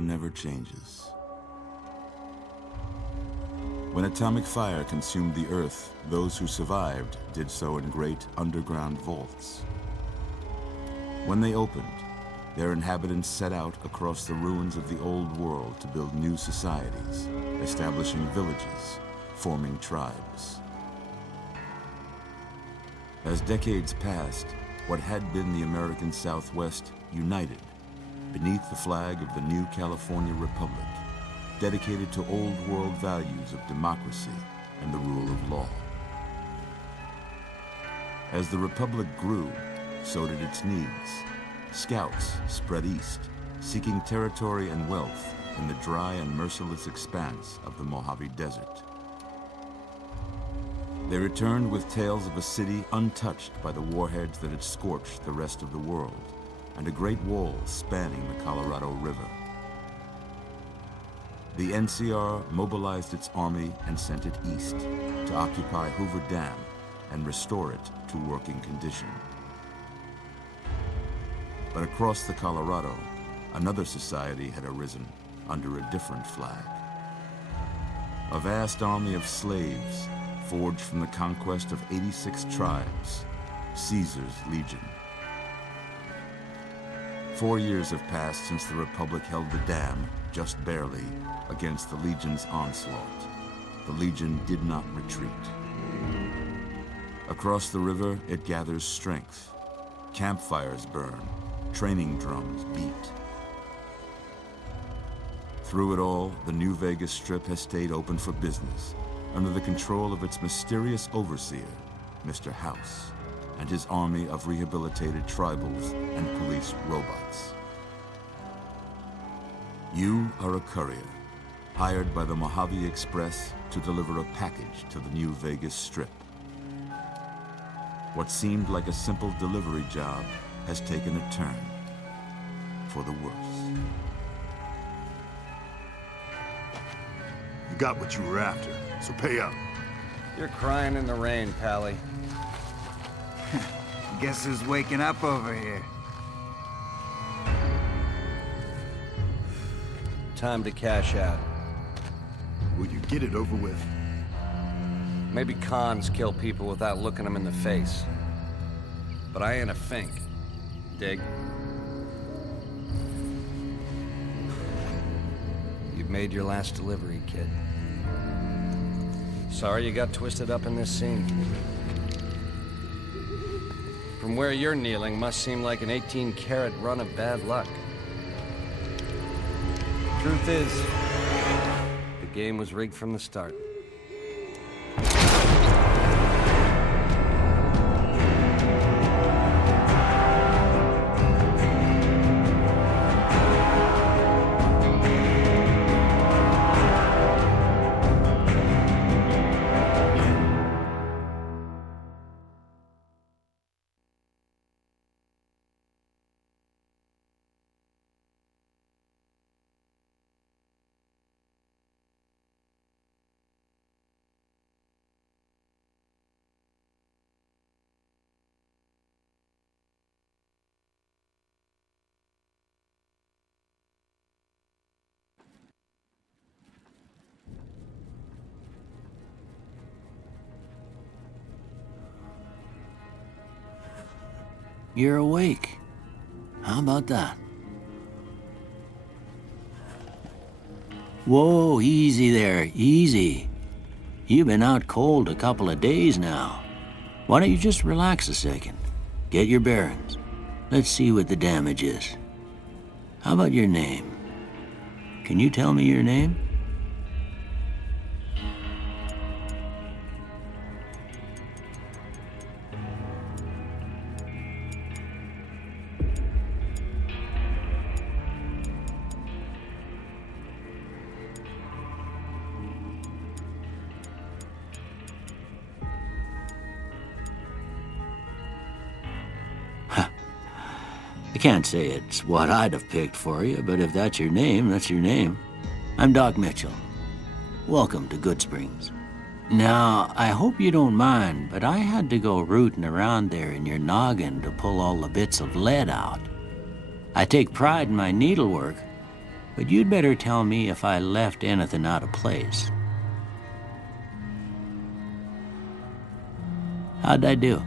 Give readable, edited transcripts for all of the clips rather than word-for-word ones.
war never changes. When atomic fire consumed the Earth, those who survived did so in great underground vaults. When they opened, their inhabitants set out across the ruins of the old world to build new societies, establishing villages, forming tribes. As decades passed, what had been the American Southwest united beneath the flag of the new California Republic, dedicated to old world values of democracy and the rule of law. As the Republic grew, so did its needs. Scouts spread east, seeking territory and wealth in the dry and merciless expanse of the Mojave Desert. They returned with tales of a city untouched by the warheads that had scorched the rest of the world, and a great wall spanning the Colorado River. The NCR mobilized its army and sent it east to occupy Hoover Dam and restore it to working condition. But across the Colorado, another society had arisen under a different flag. A vast army of slaves forged from the conquest of 86 tribes, Caesar's Legion. 4 years have passed since the Republic held the dam, just barely, against the Legion's onslaught. The Legion did not retreat. Across the river, it gathers strength. Campfires burn, training drums beat. Through it all, the New Vegas Strip has stayed open for business, under the control of its mysterious overseer, Mr. House, and his army of rehabilitated tribals and police robots. You are a courier, hired by the Mojave Express to deliver a package to the New Vegas Strip. What seemed like a simple delivery job has taken a turn for the worse. You got what you were after, so pay up. You're crying in the rain, Pally. Guess who's waking up over here? Time to cash out. Will you get it over with? Maybe cons kill people without looking them in the face. But I ain't a fink. Dig? You've made your last delivery, kid. Sorry you got twisted up in this scene. From where you're kneeling must seem like an 18-carat run of bad luck. Truth is, the game was rigged from the start. You're awake. How about that? Whoa, easy there, easy. You've been out cold a couple of days now. Why don't you just relax a second? Get your bearings. Let's see what the damage is. How about your name? Can you tell me your name? I can't say it's what I'd have picked for you, but if that's your name, that's your name. I'm Doc Mitchell. Welcome to Goodsprings. Now, I hope you don't mind, but I had to go rooting around there in your noggin to pull all the bits of lead out. I take pride in my needlework, but you'd better tell me if I left anything out of place. How'd I do?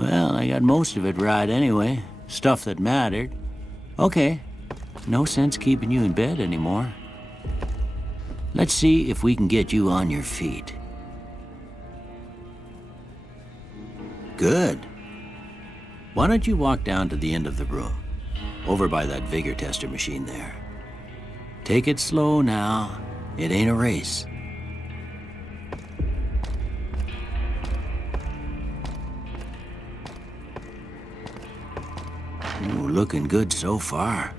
Well, I got most of it right anyway. Stuff that mattered. Okay, no sense keeping you in bed anymore. Let's see if we can get you on your feet. Good. Why don't you walk down to the end of the room, over by that vigor tester machine there. Take it slow now. It ain't a race. Ooh, looking good so far.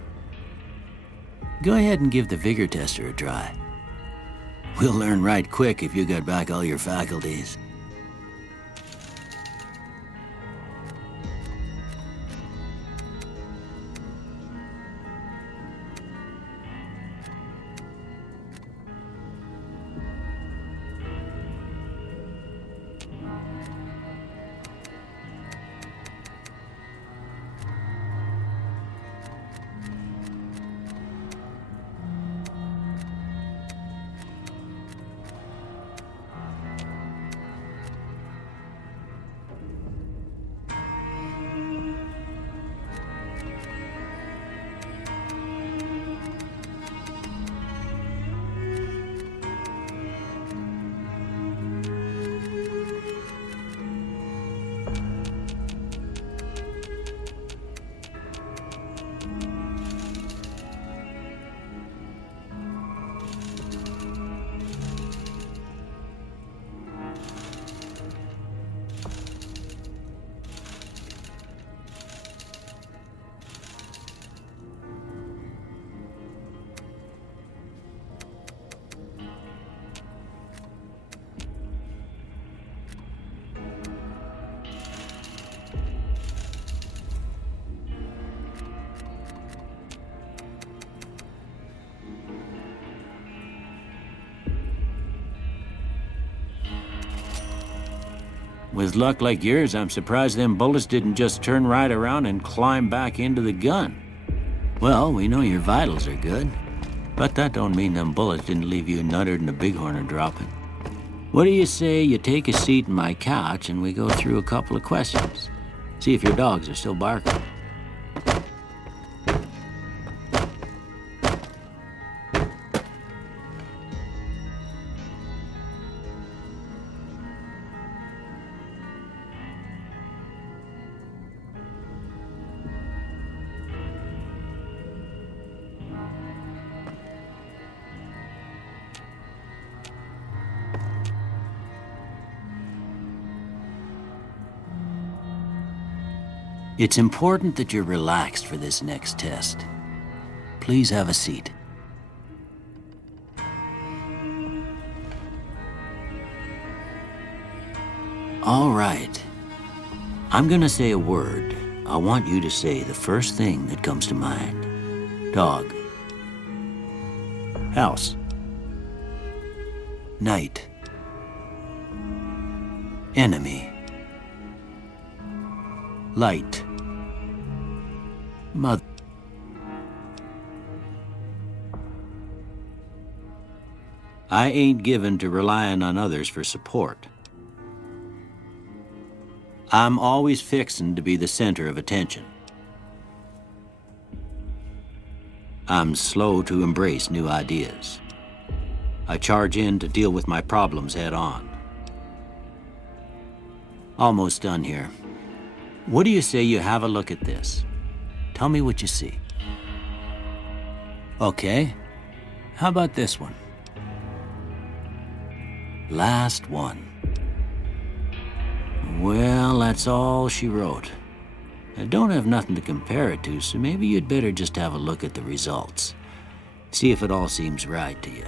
Go ahead and give the vigor tester a try. We'll learn right quick if you got back all your faculties. With luck like yours, I'm surprised them bullets didn't just turn right around and climb back into the gun. Well, we know your vitals are good, but that don't mean them bullets didn't leave you nuttered and a bighorn are dropping. What do you say you take a seat in my couch and we go through a couple of questions? See if your dogs are still barking. It's important that you're relaxed for this next test. Please have a seat. All right. I'm gonna say a word. I want you to say the first thing that comes to mind. Dog. House. Night. Enemy. Light. Mother. I ain't given to relying on others for support. I'm always fixin' to be the center of attention. I'm slow to embrace new ideas. I charge in to deal with my problems head on. Almost done here. What do you say you have a look at this? Tell me what you see. Okay. How about this one? Last one. Well, that's all she wrote. I don't have nothing to compare it to, so maybe you'd better just have a look at the results. See if it all seems right to you.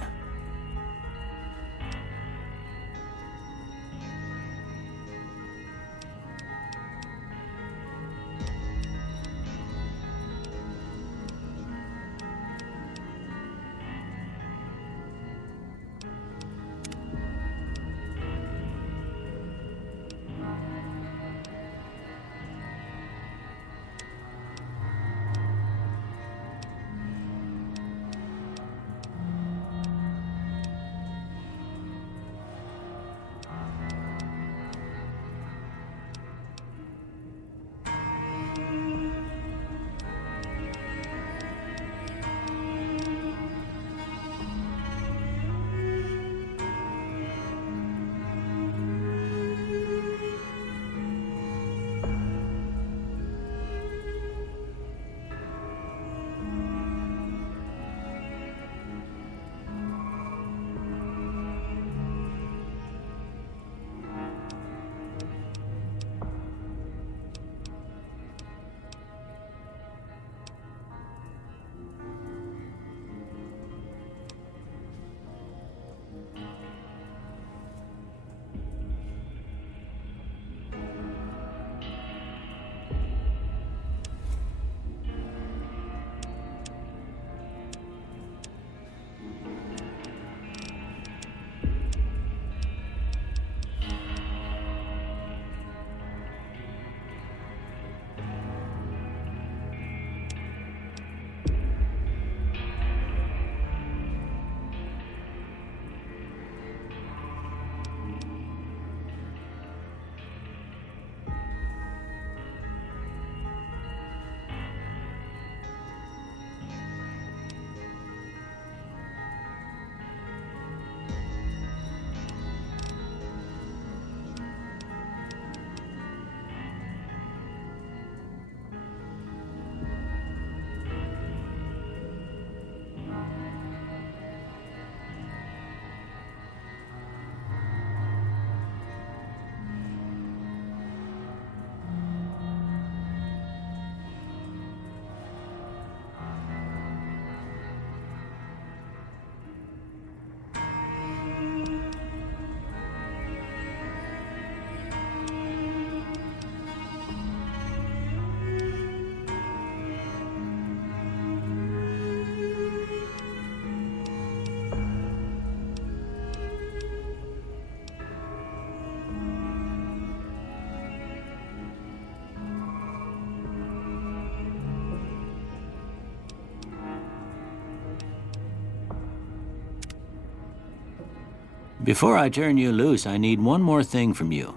Before I turn you loose, I need one more thing from you.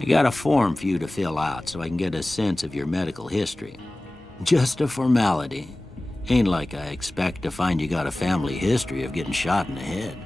I got a form for you to fill out so I can get a sense of your medical history. Just a formality. Ain't like I expect to find you got a family history of getting shot in the head.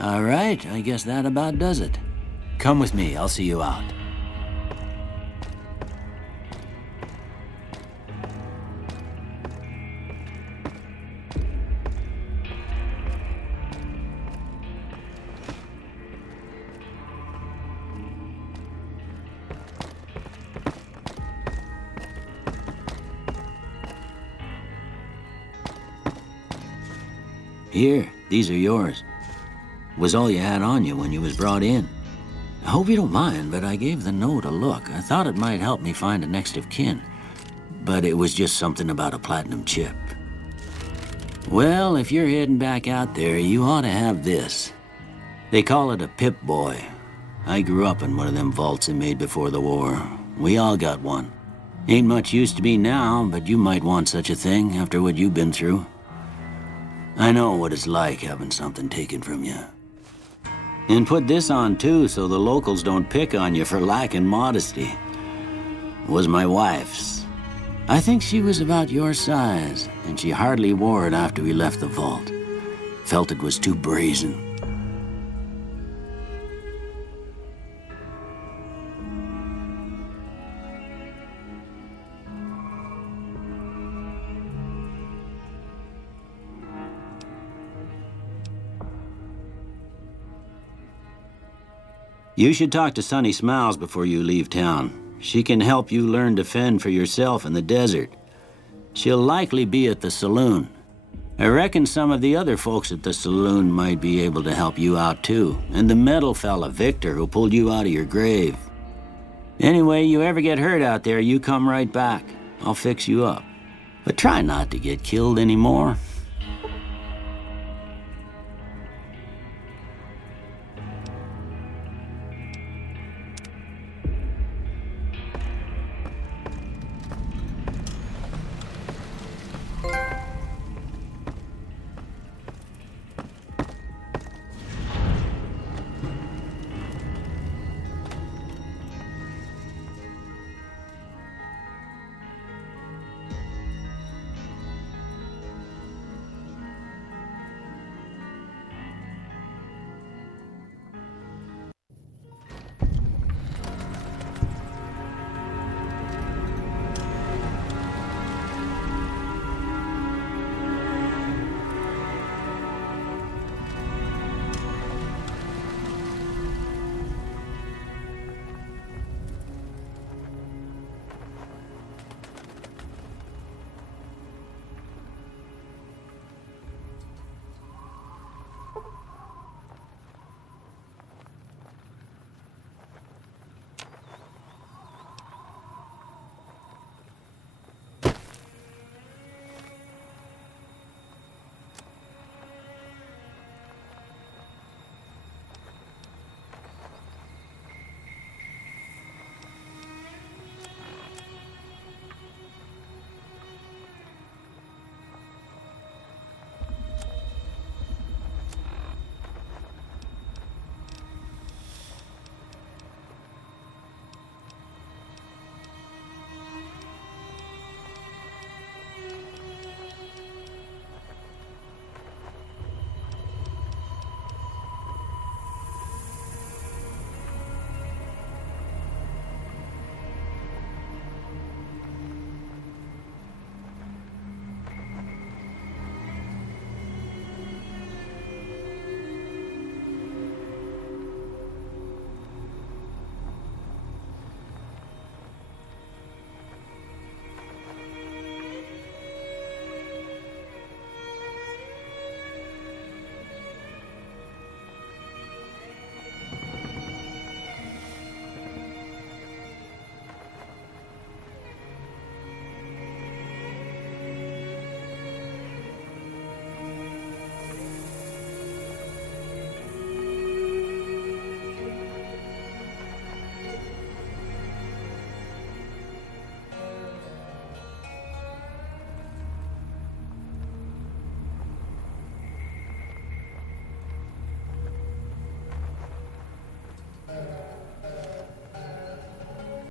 All right, I guess that about does it. Come with me, I'll see you out. Here, these are yours. Was all you had on you when you was brought in. I hope you don't mind, but I gave the note a look. I thought it might help me find a next of kin, but it was just something about a platinum chip. Well, if you're heading back out there, you ought to have this. They call it a Pip-Boy. I grew up in one of them vaults they made before the war. We all got one. Ain't much use to me now, but you might want such a thing after what you've been through. I know what it's like having something taken from you. And put this on too, so the locals don't pick on you for lacking modesty. It was my wife's. I think she was about your size, and she hardly wore it after we left the vault. Felt it was too brazen. You should talk to Sunny Smiles before you leave town. She can help you learn to fend for yourself in the desert. She'll likely be at the saloon. I reckon some of the other folks at the saloon might be able to help you out too, and the metal fella, Victor, who pulled you out of your grave. Anyway, you ever get hurt out there, you come right back. I'll fix you up. But try not to get killed anymore.